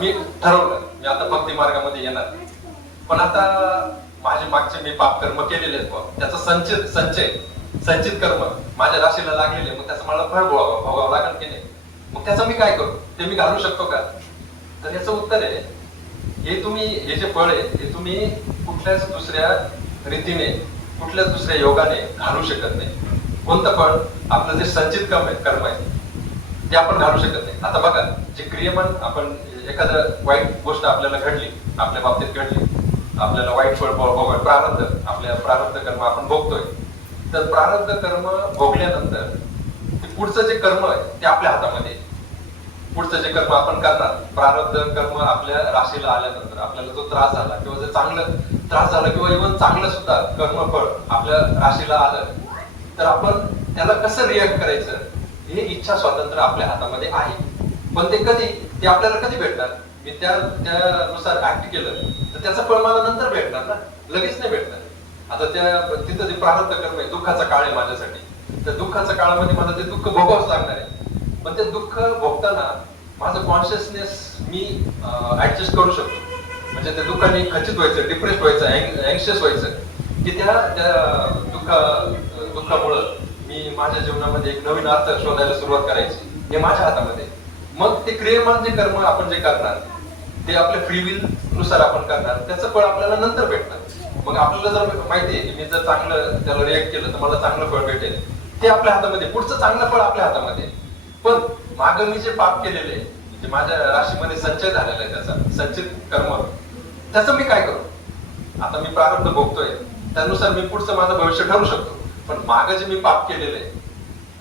मी ठरवलं मी आता भक्ती मार्गामध्ये येणार. पण आता माझे मागचे मी पाप कर्म केलेले आहेत, त्याचा संचित कर्म माझ्या राशीला लागलेले, मग त्याचं मला फळ भोगावं लागेल की नाही. मग त्याचं मी काय करू, ते मी घालू शकतो का? तर याचं उत्तर आहे, हे जे फळ आहे हे तुम्ही कुठल्याच दुसऱ्या रीतीने, कुठल्याच दुसऱ्या योगाने घालू शकत नाही. कोणतं फळ? आपलं जे संचित कर्म आहे ते आपण घालू शकत नाही. आता बघा, जे क्रियमान, आपण एखादं वाईट गोष्ट आपल्याला घडली, आपल्या बाबतीत घडली, आपल्याला वाईट फळ भोगावं, आपल्या प्रारब्ध कर्म आपण भोगतोय. तर प्रारब्ध कर्म भोगल्यानंतर पुढचं जे कर्म आहे ते आपल्या हातामध्ये. पुढचं जे कर्म आपण करणार, प्रारब्ध कर्म आपल्या राशीला आल्यानंतर आपल्याला जो त्रास झाला, किंवा जर चांगलं त्रास झाला, किंवा इव्हन चांगलं सुद्धा कर्मफळ आपल्या राशीला आलं, तर आपण त्याला कसं रिॲक्ट करायचं हे इच्छा स्वातंत्र्य आपल्या हातामध्ये आहे. पण ते कधी, ते आपल्याला कधी भेटणार? मी त्यानुसार ऍक्ट केलं तर त्याचं फळ मला नंतर भेटणार ना, लगेच नाही भेटणार. आता तिथं जे प्रारब्ध कर्म आहे, दुःखाचा काळ आहे माझ्यासाठी, तर दुःखाच्या काळामध्ये मला ते दुःख भोगावंच लागणार आहे. पण ते दुःख भोगताना माझं कॉन्शियसनेस मी ऍडजस्ट करू शकतो. म्हणजे त्या दुःखाने खचित व्हायचं, डिप्रेस व्हायचं, अँक्शियस व्हायचं, की त्या दुःखामुळं मी माझ्या जीवनामध्ये एक नवीन अर्थ शोधायला सुरुवात करायची, हे माझ्या हातामध्ये. मग ते क्रियमान जे कर्म आपण जे करणार ते आपल्या फ्री विल नुसार आपण करणार, त्याचं फळ आपल्याला नंतर भेटणार. मग आपल्याला जर माहिती आहे की मी जर चांगलं त्याला रिएक्ट केलं तर मला चांगलं फळ भेटेल, ते आपल्या हातामध्ये, पुढचं चांगलं फळ आपल्या हातामध्ये. पण मागं मी जे पाप केलेले, म्हणजे माझ्या राशीमध्ये संचय झालेला आहे त्याचा संचित कर्म, त्याचं मी काय करू? आता मी प्रारब्ध भोगतोय, त्यानुसार मी पुढचं माझं भविष्य ठरू शकतो. पण मागं जे मी पाप केलेले आहे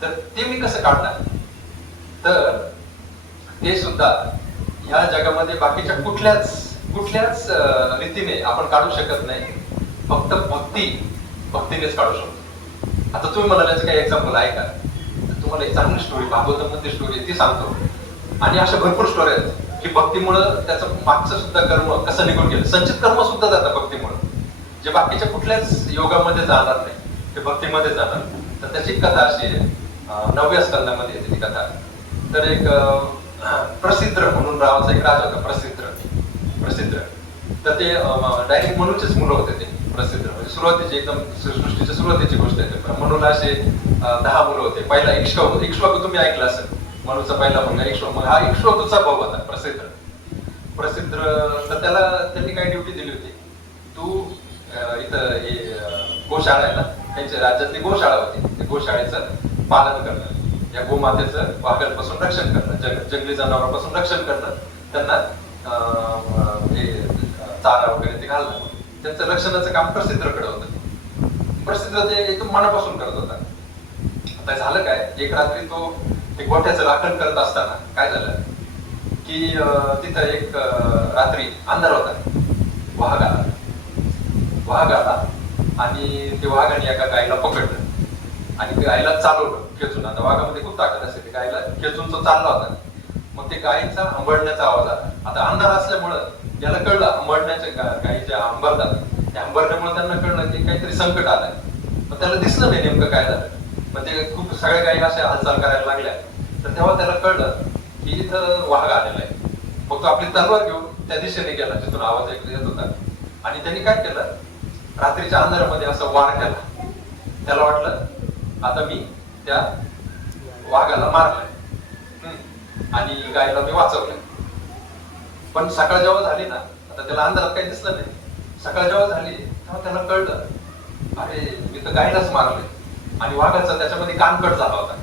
तर ते मी कसं काढणार? तर ते सुद्धा ह्या जगामध्ये बाकीच्या कुठल्याच रीतीने आपण काढू शकत नाही. फक्त भक्तीनेच काढू शकतो. आता तुम्ही म्हणाल्याचं काही एक्झाम्पल आहे का? तुम्हाला एक चांगली स्टोरी, भागवतामध्ये स्टोरी ती सांगतो. आणि अशा भरपूर स्टोरी आहेत की भक्तीमुळं त्याचं मागचं सुद्धा कर्म कसं निघून गेलं. संचित कर्म सुद्धा जातं भक्तीमुळं, जे बाकीच्या कुठल्याच योगामध्ये जाणार नाही ते भक्तीमध्ये जाणार. तर त्याची कथा अशी आहे, 9व्या स्कंदामध्ये येते ती कथा. तर एक प्रसिद्ध म्हणून नावाचा एक राजा होता, प्रसिद्ध. तर ते डायरेक्ट मनूचेच मुलं होते ते प्रसिद्ध, म्हणजे सुरुवातीची, एकदम सृष्टीच्या सुरुवातीची गोष्ट आहे. मनूला असे 10 मुलं होते. पहिला इक्ष्वाकू तुम्ही ऐकलं असेल, मनूचा पहिला मुलगा इक्ष्वाकू. हा इक्ष्वाकूचा भाऊ होता प्रसिद्ध. तर त्याला त्यांनी काय ड्युटी दिली होती, तू इथं हे गोशाळा आहे ना, त्यांच्या राज्यातली गोशाळा होती, त्या गोशाळेचं पालन करणं, या गोमातेचं वाघांपासून रक्षण करणं, जंगली जनावरांपासून रक्षण करणं, त्यांना चारा वगैरे ते घालणं, त्यांचं रक्षणाचं काम प्रसिद्धकडे होतं. प्रसिद्ध ते एकदम मनापासून करत होता. आता झालं काय, एक रात्री तो एक गोठ्याचं राखण करत असताना काय झालं की तिथं एक रात्री अंधार होता, वाघ आला आणि ते वाघाने एका गायला पकडलं आणि गायला चालवलं खेचून. आता वाघामध्ये खूप ताकद असते, ते गायला खेचून तो चालला होता. मग ते गायीचा अंबडण्याचा आवाज आला. आता अंधार असल्यामुळं याला कळलं, अंबडण्याच्या गायीच्या अंबरतात, त्या अंबरण्यामुळे त्यांना कळलं की काहीतरी संकट आलंय. मग त्याला दिसलं नाही नेमकं काय झालं. मग ते खूप सगळ्या गायी अशा हालचाल करायला लागल्या. तर तेव्हा त्याला कळलं की इथं वाघ आलेला आहे. मग तो आपली तलवार घेऊन त्या दिशेने गेला जिथून आवाज ऐकू येत होता. आणि त्यांनी काय केलं, रात्रीच्या अंधारामध्ये असं वार केला. त्याला वाटलं आता मी त्या वाघाला मारलंय आणि गायीला मी वाचवलंय. पण सकाळ जेव्हा झाली ना, आता त्याला अंधारात काही दिसलं नाही. सकाळ जेव्हा झाली तेव्हा त्याला कळलं, अरे मी तर गायीलाच मारलंय. आणि वाघाचा त्याच्यामध्ये कान कट झाला होता,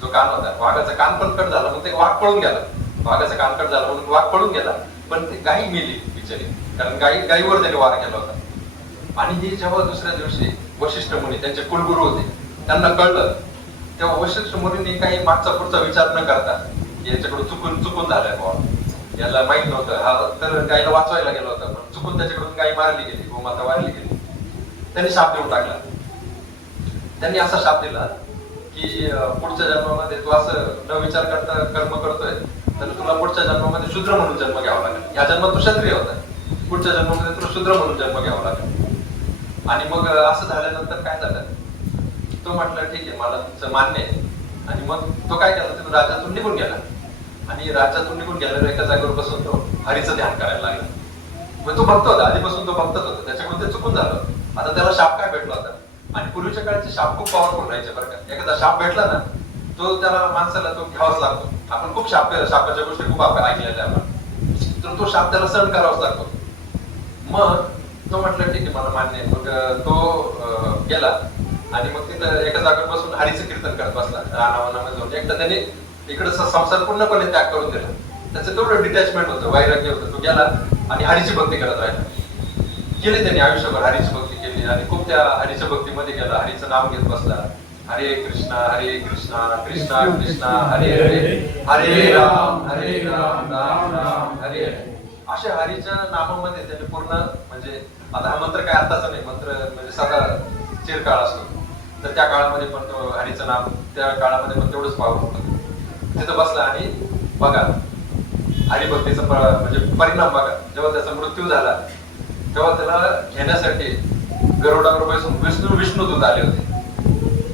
जो कान होता वाघाचा कान पण कट झाला. मग ते वाघ पळून गेला, वाघाचा कान कट झाला म्हणून वाघ पळून गेला. पण ती गायी मेली बिचारी, कारण गायीवर त्याने वार केला होता. आणि हे जेव्हा दुसऱ्या दिवशी वशिष्ठ मुनी, त्यांचे कुलगुरू होते, त्यांना कळलं, तेव्हा वशिष्ठ मुनींनी काही मागचा पुढचा विचार न करता, याच्याकडून चुकून झालाय बाबा, याला माहित नव्हतं, हा तर गायीला वाचवायला गेला होता, पण चुकून त्याच्याकडून गाय मारली गेली, गोमाता वारली गेली. त्यांनी शाप देऊन टाकला. त्यांनी असा शाप दिला की पुढच्या जन्मामध्ये तू असं न विचार करता कर्म करतोय तर तुला पुढच्या जन्मामध्ये शूद्र म्हणून जन्म घ्यावा लागेल. या जन्मात तू क्षत्रिय होता, पुढच्या जन्मामध्ये तुला शूद्र म्हणून जन्म घ्यावा लागेल. आणि मग असं झाल्यानंतर काय झालं, तो म्हटलं ठीक आहे, मला तुमचं मान्य आहे. आणि मग तो काय केला, तिथून राज्यातून निघून गेला. आणि राज्यातून निघून गेलेला एका जागेवर बसून तो हरीचं ध्यान करायला लागला. मग तो भक्त होता, आधीपासून तो भक्तच होता, त्याच्याकडून ते चुकून झालं. आता त्याला शाप काय भेटला होता, आणि पूर्वीच्या काळाचे शाप खूप पॉवरफुल राहायचे बरं का. एखादा शाप भेटला ना, तो त्याला माणसाला तो घ्यावाच लागतो. आपण खूप शापाच्या गोष्टी खूप आपण ऐकलेल्या आपण, तर तो शाप त्याला सहन करावाच लागतो. मग तो म्हटलं ठीक आहे, मला मान्य आहे. मग तो गेला आणि मग तिथं एका जागेवर बसून हरीचं कीर्तन करत बसला रानावनामध्ये जाऊन. एकदा त्याने इकडे संसार पूर्णपणे त्याग करून दिला. त्याचं तेवढं डिटॅचमेंट होतं, वैराग्य होतं. तो गेला आणि हरीची भक्ती करत राहिला. केली त्यांनी आयुष्यभर हरीची भक्ती केली आणि खूप त्या हरीच्या भक्तीमध्ये गेला. हरीचं नाव घेत बसला, हरे कृष्णा कृष्णा कृष्णा हरे हरे, हरे राम राम राम हरे हरे. अशा हरीच्या नामामध्ये त्याने पूर्ण, म्हणजे आता हा मंत्र काय आताचा नाही, मंत्र म्हणजे सदा चिरकाळ असतो. तर त्या काळामध्ये पण तो हरीचं नाम, त्या काळामध्ये पण तेवढंच पावर होतं. तिथं बसला आणि बघा हरिभक्तीचा म्हणजे परिणाम बघा. जेव्हा त्याचा मृत्यू झाला तेव्हा त्याला घेण्यासाठी गरुडावर बसून विष्णुदूत आले होते.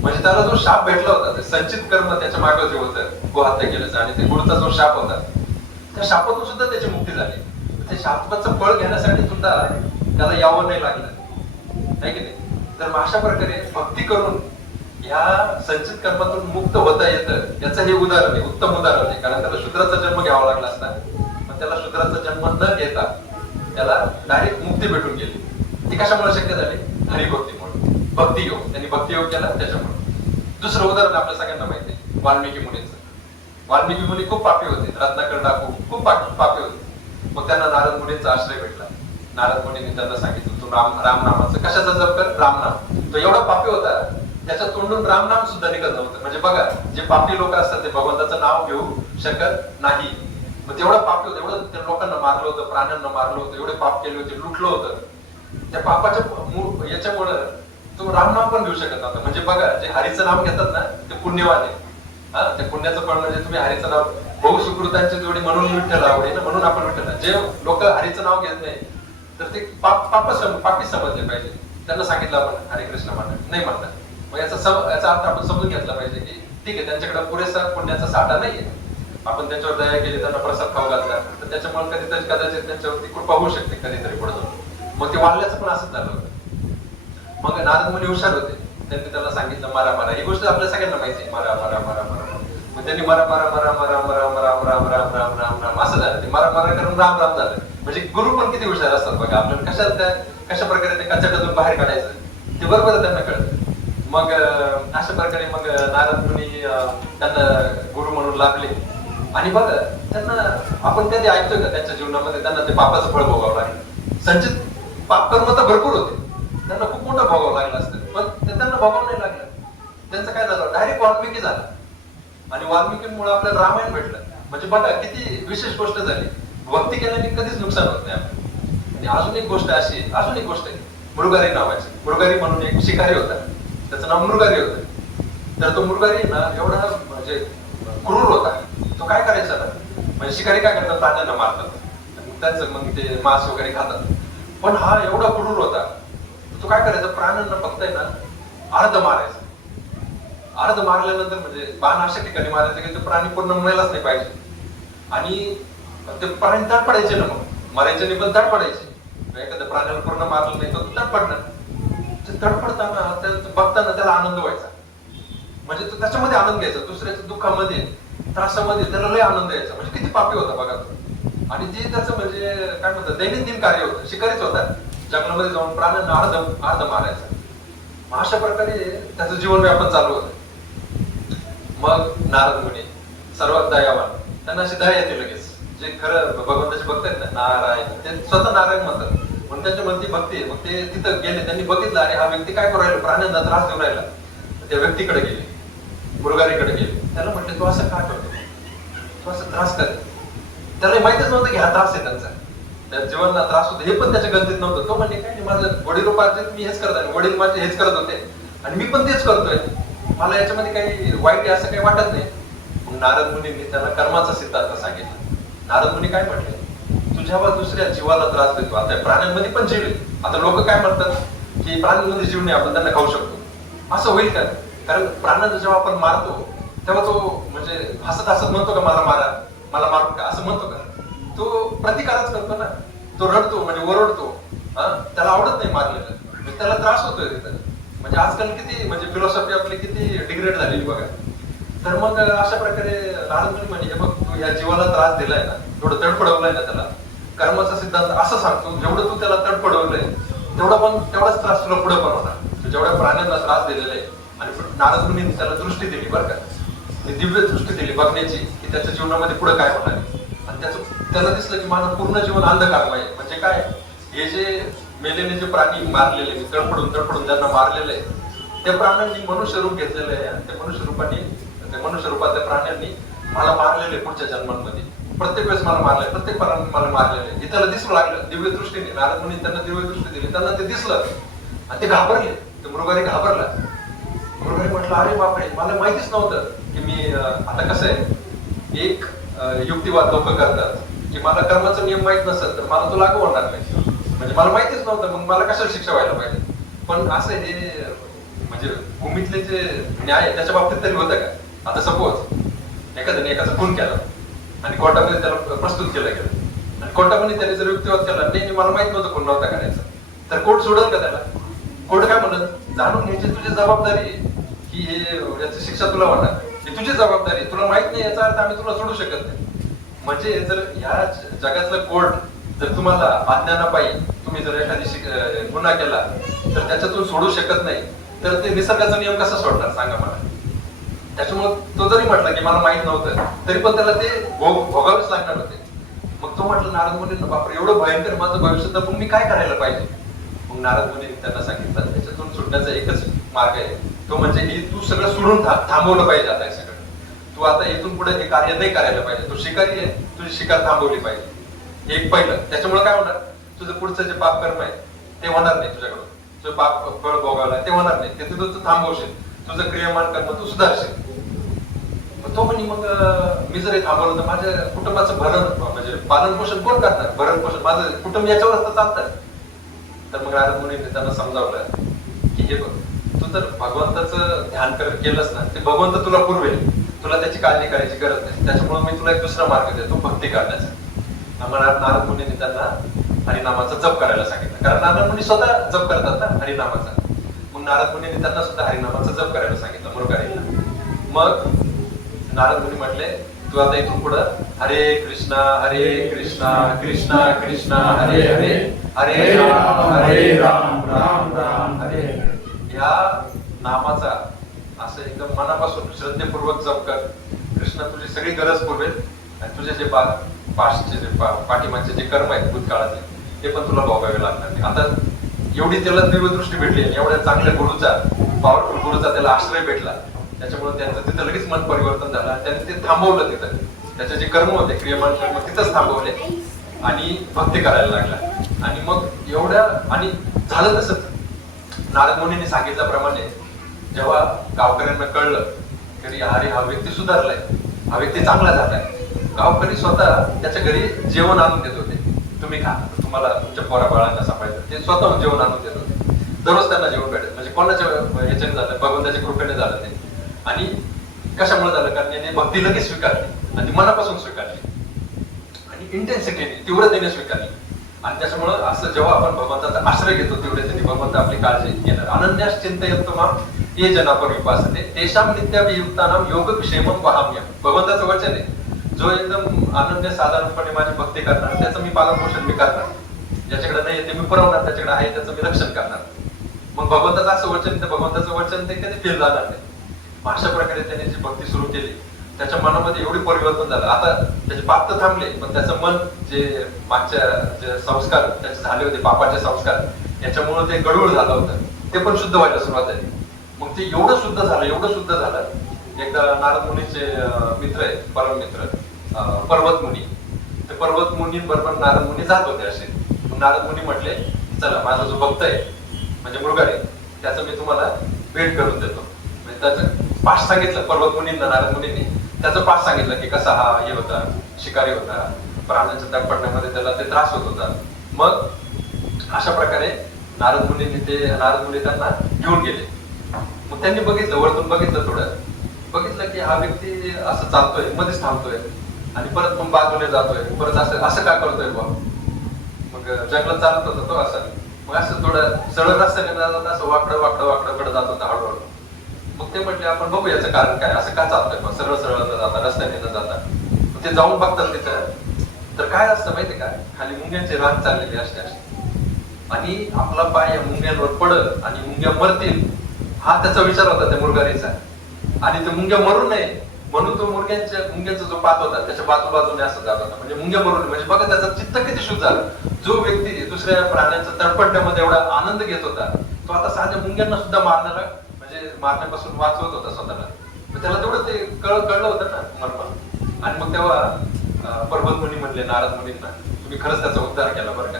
म्हणजे त्याला जो शाप भेटला होता, ते संचित कर्म त्याच्या मागे जे होतं गोहत्या केल्याचं, आणि ते गुरुचा जो शाप होता, त्या शापातून सुद्धा त्याची मुक्ती झाली. त्या शापाचं फळ घेण्यासाठी सुद्धा त्याला यावं नाही लागलं, नाही की नाही. तर अशा प्रकारे भक्ती करून ह्या संचित कर्मातून मुक्त होता येतं, याचं हे उदाहरण आहे, उत्तम उदाहरण आहे. कारण त्याला शूद्राचा जन्म घ्यावा लागला असता, पण त्याला शूद्राचा जन्म न घेता त्याला डायरेक्ट मुक्ती भेटून गेली. ती कशामुळे शक्य झाली? हरिभक्तीमुळे. भक्तियोग, त्यांनी भक्तियोग केला त्याच्यामुळे. दुसरं उदाहरण आपल्या सगळ्यांना माहिती आहे, वाल्मिकी मुनीचं. वाल्मिकी मुनी खूप पापी होते, रत्नाकर डाकू खूप पापी होते. मग त्यांना नारद मुनींचा आश्रय भेटला. नारद मुनींनी त्यांना सांगितलं, तू राम नामाचं कशाचा जप कर, रामनाम. तो एवढा पापी होता, त्याच्या तोंडून रामनाम सुद्धा निघत नव्हतं. म्हणजे बघा, जे पापी लोक असतात ते भगवंताचं नाव घेऊ शकत नाही. मग तेवढा पापी होतं, एवढं त्या लोकांना मारलं होतं, प्राण्यांना मारलं होतं, एवढे पाप केले होते, लुटलं होतं. त्या पापाच्या याच्यामुळं तो रामनाम पण घेऊ शकत नव्हता. म्हणजे बघा, जे हरीचं नाम घेतात ना ते पुण्यवान आहे. हा, ते पुण्याचं पण म्हणजे तुम्ही हरीचं नाव, बहु सुकृतांची जोडी म्हणून विठ्ठल आवडे ना, म्हणून आपण विठ्ठल. जे लोक हरीचं नाव घेत नाही तर ते पापी समजले पाहिजे. त्यांना सांगितलं आपण हरे कृष्ण म्हणत नाही म्हणतात. मग याचा अर्थ आपण समजून घेतला पाहिजे की ठीक आहे, त्यांच्याकडे पुरेसा पुण्याचा साठा नाहीये. आपण त्यांच्यावर दया केली, त्यांना प्रसाद खाऊ घातला, तर त्याच्यामुळे कदाचित त्यांच्यावरती कृपा होऊ शकते कधीतरी पुढे जाऊन. मग ते वाढल्याचं पण असंच झालं होतं. मग नारद मुनी हुशार होते, त्यांनी त्याला सांगितलं मारा. ही गोष्ट आपल्या सगळ्यांना माहिती आहे, मारा. मग त्यांनी मारा असं झालं. ते मारा करून राम झालं. म्हणजे गुरु पण किती हुशार असतात बघा. आपल्याला कशा प्रकारे ते कचाट्यातून बाहेर काढायचं ते बरोबर त्यांना कळतं. मग अशा प्रकारे मग नारद मुनी त्यांना गुरु म्हणून लागले. आणि बघा, त्यांना आपण कधी ऐकतोय का त्यांच्या जीवनामध्ये त्यांना ते पापाचं फळ भोगावं लागलं? संचित पाप कर्म तर भरपूर होते, त्यांना खूप मोठं भोगावं लागलं असतं, पण ते त्यांना भोगावं नाही लागलं. त्यांचं काय झालं, डायरेक्ट वाल्मिकी झाला. आणि वाल्मिकीमुळे आपल्याला रामायण भेटलं. म्हणजे बघा किती विशेष गोष्ट झाली. भक्ती केल्याने कधीच नुकसान होत नाही आपलं. आणि अजून एक गोष्ट आहे, मृगारी नावाची. मृगारी म्हणून एक शिकारी होता, त्याचं नाव मृगारी होतं. तर तो मृगारी ना एवढा म्हणजे क्रूर होता. तो काय करायचा ना, म्हणजे शिकारी काय करतात, प्राण्यांना मारतात, त्यांचं मग ते मांस वगैरे खातात. पण हा एवढा क्रूर होता, तो काय करायचा, प्राण्यांना फक्त आहे ना अर्ध मारायचा. अर्ध मारल्यानंतर म्हणजे बाण अशा ठिकाणी मारायचं की तो प्राणी पूर्ण मेलाच नाही पाहिजे. आणि ते प्राणी तडपडायचे ना, मग मरायचे नाही पण तडपडायचे. एखाद्या प्राण्याला पूर्ण मारलं नाही तर तडपडणार. ते तडपडताना बघताना त्याला आनंद व्हायचा. म्हणजे तो त्याच्यामध्ये आनंद घ्यायचा, दुसऱ्याच्या दुःखामध्ये त्रासामध्ये त्याला लय आनंद यायचा. म्हणजे किती पापी होता बघा तो. आणि ते त्याचं म्हणजे काय म्हणतात, दैनंदिन कार्य होतं, शिकारीच होता. जंगलामध्ये जाऊन प्राण्यांना अर्ध मारायचा. अशा प्रकारे त्याचं जीवन व्यापन चालू होतं. मग नारद मुनी सर्वात दयावान, त्यांना अशी दया येते लगेच. जे खरं भगवंताचे भक्त आहेत ना, नारायण, ते स्वतः नारायण म्हणतात, पण त्यांच्या मनात भक्ती आहे. मग ते तिथं गेले, त्यांनी बघितलं अरे हा व्यक्ती काय करू राहिला, प्राण्यांना त्रास देऊ राहिला. त्या व्यक्तीकडे गेले, मृगारीकडे गेले. त्याला म्हटले तू असं काय करतो, तू असं त्रास कर. त्याला माहितच नव्हतं की हा त्रास आहे त्यांचा, त्या जीवनाला त्रास होतो हे पण त्याच्या गणतीत नव्हतं. तो म्हणजे काय, माझं वडीलोपार्जित मी हेच करत आहे, वडील माझे हेच करत होते आणि मी पण तेच करतोय, मला याच्यामध्ये काही वाईट आहे असं काही वाटत नाही. मग नारद मुनींनी त्याला कर्माचा सिद्धांत सांगितला. नारद मुनी काय म्हटले, तू जेव्हा दुसऱ्या जीवाला त्रास देतो, आता प्राण्यांमध्ये पण जीव आहे. आता लोक काय म्हणतात की प्राण्यांमध्ये जीव नाही, आपण त्यांना खाऊ शकतो. असं होईल का? कारण प्राण्यांना जेव्हा आपण मारतो तेव्हा तो म्हणजे हसत म्हणतो का मला मारा, मला मारून का असं म्हणतो का? तो प्रतिकारच करतो ना, तो रडतो म्हणजे ओरडतो. त्याला आवडत नाही मारलेलं, म्हणजे त्याला त्रास होतोय तिथं. म्हणजे आजकाल किती म्हणजे फिलॉसॉफी आपली किती डिग्रेड झालेली बघा. तर मग अशा प्रकारे नारद मुनी म्हणजे बघ, तू या जीवाला त्रास दिलाय ना, थोडं तडफडवलंय ना त्याला, कर्माचा सिद्धांत असं सांगतो, जेवढं तू त्याला तडफडवलंय तेवढाच त्रास तुला पुढे पण होणार. तू जेवढ्या प्राण्यांना त्रास दिलेला आहे, आणि नारद मुनींनी त्याला दृष्टी दिली बरं का, दिव्य दृष्टी दिली बघण्याची, की त्याच्या जीवनामध्ये पुढे काय होणार आहे. आणि त्याला दिसलं की माझं पूर्ण जीवन अंधकारमय आहे. म्हणजे काय, हे जे मेलेले जे प्राणी मारलेले, तडफडून त्यांना मारलेले आहे, त्या प्राण्यांनी मनुष्य रूप घेतलेलं आहे. आणि त्या मनुष्य रूपातल्या प्राण्यांनी मला मारलेले पुढच्या जन्मांमध्ये, प्रत्येक वेळेस मला मारलंय, प्रत्येक प्राणी मला मारलेले. हे त्याला दिसू लागलं दिव्य दृष्टीने. नारद मुनी त्यांना दिव्य दृष्टी दिली, त्यांना ते दिसलं आणि ते घाबरले. ते मृगारी घाबरला. मृगारी म्हटलं, अरे बापरे, मला माहितीच नव्हतं की मी आता कसं आहे, एक युक्तिवाद लोक करतात की मला कर्माचा नियम माहित नसेल तर मला तो लागू होणार नाही. म्हणजे मला माहितीच नव्हतं, मग मला कशाला शिक्षा व्हायला पाहिजे. पण असं हे म्हणजे भूमीतले जे न्याय आहे त्याच्या बाबतीत तरी होतं का? आता सपोज एखाद्याने एकाचा खून केला आणि कोर्टामध्ये त्याला प्रस्तुत केलं गेलं, आणि कोर्टामध्ये त्याने जर युक्तिवाद केला, नाही मला माहित नव्हतं खून नव्हता करायचा, तर कोर्ट सोडेल का त्याला? कोर्ट काय म्हणत, जाणून घ्यायची तुझी जबाबदारी आहे की याची शिक्षा तुला होणार, ही तुझी जबाबदारी आहे, तुला माहित नाही याचा अर्थ आम्ही तुला सोडू शकत नाही. म्हणजे जर या जगातलं कोर्ट जर तुम्हाला अज्ञानापायी तुम्ही जर एखादी गुन्हा केला तर त्याच्यातून सोडू शकत नाही, तर ते निसर्गाचा नियम कसा सोडणार सांगा मला. त्याच्यामुळे तो जरी म्हटला की मला माहित नव्हतं, तरी पण त्याला ते भोगावेच लागणार होते. मग तो म्हटलं नारद मुनींना, बापरे एवढं भयंकर माझं भविष्य, तर मग मी काय करायला पाहिजे? मग नारद मुनी त्यांना सांगितलं, त्याच्यातून सुटण्याचा एकच मार्ग आहे, तो म्हणजे की तू सगळं सोडून थांबवलं पाहिजे. आता हे सगळं तू आता इथून पुढे हे कार्य नाही करायला पाहिजे. तू शिकारी आहे, तुझी शिकार थांबवली पाहिजे. एक पहिलं. त्याच्यामुळे काय होणार, तुझं पुढचं जे पाप कर्म आहे ते होणार नाही तुझ्याकडून, तुझं पाप फळ भोगावला ते होणार नाही, ते तुझं तू थांबवशील, तुझं क्रियमान कर्म तू सुधारशील. तो म्हणे, मग मी जर हे थांबवलं तर माझ्या कुटुंबाचं म्हणजे पालन पोषण कोण करणार? भरण पोषण माझं कुटुंब याच्यावर असतं चालतं. तर मग नारद मुनीने त्यांना समजावलं की हे बघ, तू जर भगवंताचं ध्यान केलंस ना, ते भगवंत तुला पुरवेल, तुला त्याची काळजी करायची गरज नाही. त्याच्यामुळे मी तुला एक दुसरा मार्ग देतो, भक्ती करण्याचा. नारद मुनीने त्यांना हरिनामाचा जप करायला सांगितलं, कारण नारद मुनी स्वतः जप करतात ना हरिनामाचा. मग नारद मुनीने त्यांना सुद्धा हरिनामाचा जप करायला सांगितलं मृगारीला. मग नारद मुनी म्हटले, तू आता इथून पुढं हरे कृष्णा कृष्णा कृष्णा हरे हरे, हरे राम राम राम हरे हरे, या नामाचा असं एकदम मनापासून श्रद्धेपूर्वक जप कर. कृष्ण तुझी सगळी गरज पुरवेल, आणि तुझे जे पाठीमागचे जे कर्म आहेत भूतकाळातले ते पण तुला भोगावे लागणार नाही. आता एवढी त्याला दिव्य दृष्टी भेटली, एवढ्या चांगल्या गुरुचा, पॉवरफुल गुरुचा त्याला आश्रय भेटला, त्याच्यामुळे त्यांचं तिथं लगेच मन परिवर्तन झालं. त्यांनी ते थांबवलं, तिथं त्याचे जे कर्म होते क्रियमान कर्म तिथंच थांबवले आणि भक्ती करायला लागला. आणि मग एवढ्या आणि झालं तसंच नारद मुनींनी सांगितल्याप्रमाणे जेव्हा गावकऱ्यांना कळलं की अरे हा व्यक्ती सुधारलाय, हा व्यक्ती चांगला झालाय, गावकरी स्वतः त्याच्या घरी जेवण आणून देत होते. तुम्ही खा, तुम्हाला तुमच्या पोरा बाळांना सांभाळायचं, ते स्वतःहून जेवण आणून देत होते. दररोज त्यांना जेवण भेटत. म्हणजे कोणाच्या ह्याच्याने झालं, भगवंताच्या कृपेने झालं ते. आणि कशामुळे झालं, कारण याने भक्ती लगेच स्वीकारली आणि मनापासून स्वीकारली आणि इंटेन्सिटीने, तीव्रतेने स्वीकारली. आणि त्याच्यामुळं असं जेव्हा आपण भगवंताचा आश्रय घेतो तीव्रतेने भगवंत आपली काळजी घेणार. अनन्यास चिंतयन्तमाम ये जनापर विपासते तेषां नित्याभियुक्तानां योगक्षेमं वहाम्यहम्. भगवंताचं वचन आहे, जो एकदम अनन्य साधारणपणे माझी भक्ती करणार त्याचं मी पालन पोषण मी करणार, ज्याच्याकडे नाही ते मी पुरवणार, त्याच्याकडे आहे त्याचं मी रक्षण करणार. मग भगवंताचं असं वचन, तर भगवंताचं वचन ते कधी फेल जाणार नाही. अशा प्रकारे त्याने जी भक्ती सुरू केली, त्याच्या मनामध्ये एवढी परिवर्तन झालं. आता त्याचे पाप तर थांबले, पण त्याचं मन जे मागच्या जे संस्कार त्याचे झाले होते, पापाचे संस्कार, याच्यामुळे ते गडूळ झालं होतं, ते पण शुद्ध व्हायला सुरुवात झाली. मग ते एवढं शुद्ध झालं. एकदा नारद मुनीचे मित्र आहेत, परम मित्र पर्वत मुनी, ते पर्वत मुनी बरोबर नारद मुनी जात होते असे. नारद मुनी म्हटले, चला माझा जो भक्त आहे म्हणजे मृगारी, त्याचं मी तुम्हाला भेट करून देतो. म्हणजे त्याचं पाठ सांगितलं पर्वत मुनींना, नारद मुनींनी त्याचं पाठ सांगितलं की कसा हा हे होता, शिकारी होता, प्राण्यांच्या तडपडण्यामध्ये त्याला ते त्रास होत होता. मग अशा प्रकारे नारद मुनी त्यांना घेऊन गेले. मग त्यांनी बघितलं, वरतून बघितलं, थोडं बघितलं की हा व्यक्ती असं चालतोय, मध्येच थांबतोय, आणि परत मग बाजूने जातोय, परत असं असं का करतोय बा. मग जंगलात चालत होता तो असं, मग असं थोडं सरळ रस्त्याने जात असं वाकडं वाकडं वाकडं जात होता हळूहळू. मग ते म्हटले आपण बघू याचं कारण काय, असं का चालतंय मग सरळ सरळ न जाता रस्त्याने न जाता. मग ते जाऊन बघतात तिथं, तर काय असतं माहिती काय, खाली मुंग्यांचे रान चाललेले असते आणि आपला पाय या मुंग्यांवर पडत आणि मुंग्या मरतील हा त्याचा विचार होता त्या मुरगारीचा. आणि ते मुंग्या मरू नये म्हणून तो मुंग्यांचा जो पात होता त्याच्या बाजूने असं जात होता, म्हणजे मुंग्या मरू नये. म्हणजे बघा त्याचं चित्त किती शुद्ध झालं. जो व्यक्ती दुसऱ्या प्राण्यांचा तडपडण्यामध्ये एवढा आनंद घेत होता, तो आता साध्या मुंग्यांना सुद्धा म्हणजे मारण्यापासून वाचवत होता स्वतःला. त्याला तेवढं ते कळलं होतं ना मर्म. आणि मग तेव्हा पर्वत मुनी म्हणले नारद मुनींना, तुम्ही खरंच त्याचा उद्धार केला बरं का.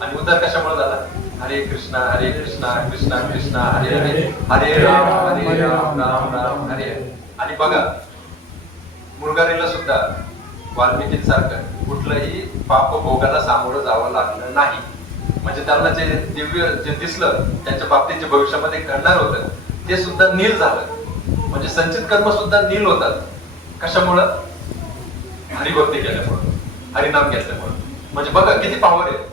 आणि उद्धार कशामुळे झाला, हरे कृष्णा कृष्णा कृष्णा हरे हरे, हरे राम राम राम हरे हरे. आणि बघा मुरगारीला सुद्धा वाल्मिकींसारखं कुठलंही पाप भोगाला सामोरं जावं लागलं नाही. म्हणजे त्यांना जे दिव्य जे दिसलं त्यांच्या बाबतीत जे भविष्यामध्ये घडणार होतं ते सुद्धा नील झालं. म्हणजे संचित कर्म सुद्धा नील होतात. कशामुळं, हरिभक्ती केल्यामुळं, हरिनाम घेतल्यामुळं. म्हणजे बघा किती पावर आहे.